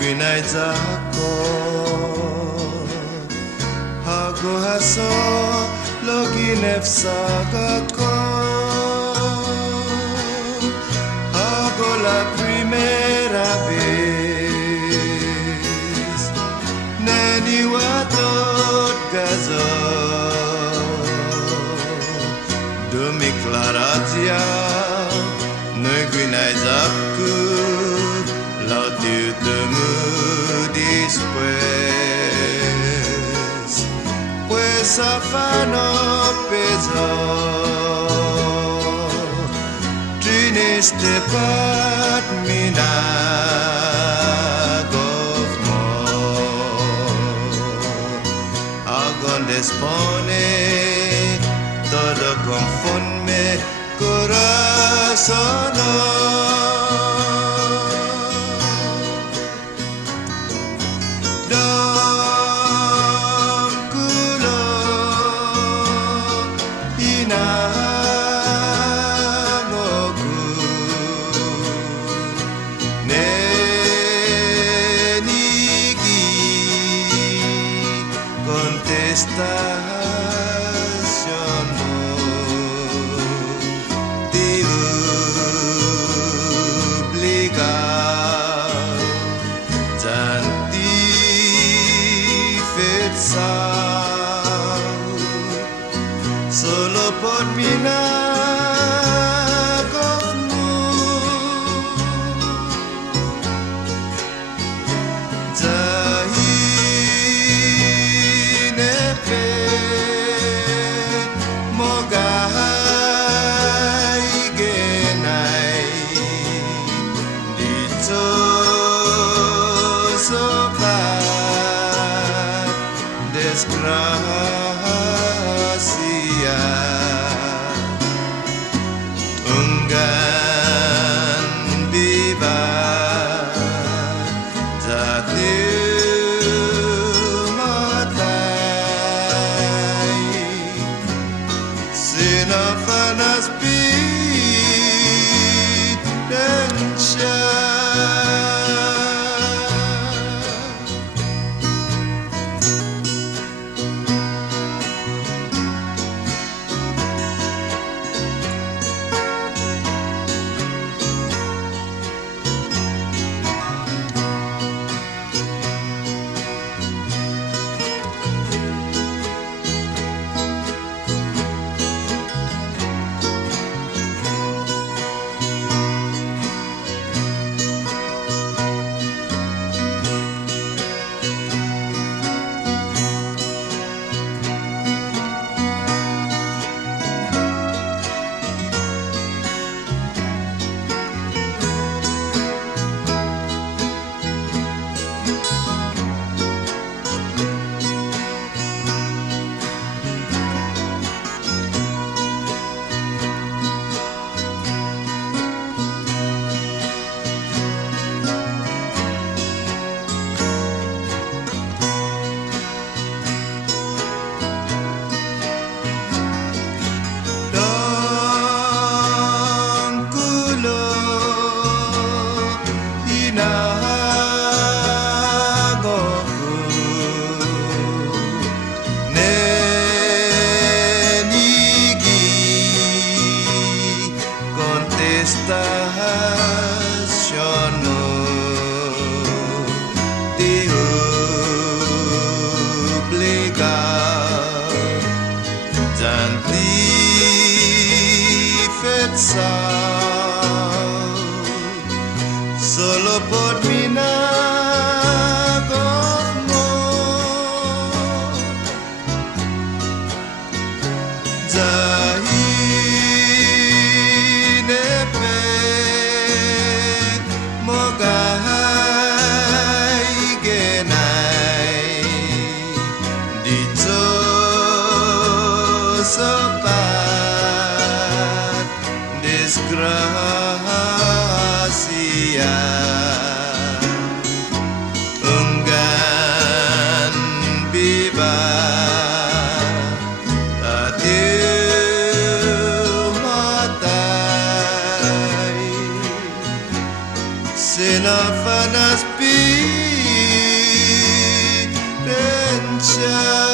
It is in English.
guinai zako Hago haso logi nefsagako Hago la primera vez Nani watot gazo Declarația Noi guinai zapcu La uttimo después Pues afano peso Trineste pat Mina'Måno Anggen despone Todo conforme corazón Dom culo Mina'Måno Nihi contesta Solo por Mina'Måno Zahinepe Mogai genai Dito sobat Desgracia Anggen Bevacqua Taulaamwarr Sinafanas bidensya Solo por Mina'Måno Zahinepe Mogai genai Dito sobat Desgracia Anggen Bevacqua Taulaamwarr Sinafanas Hacha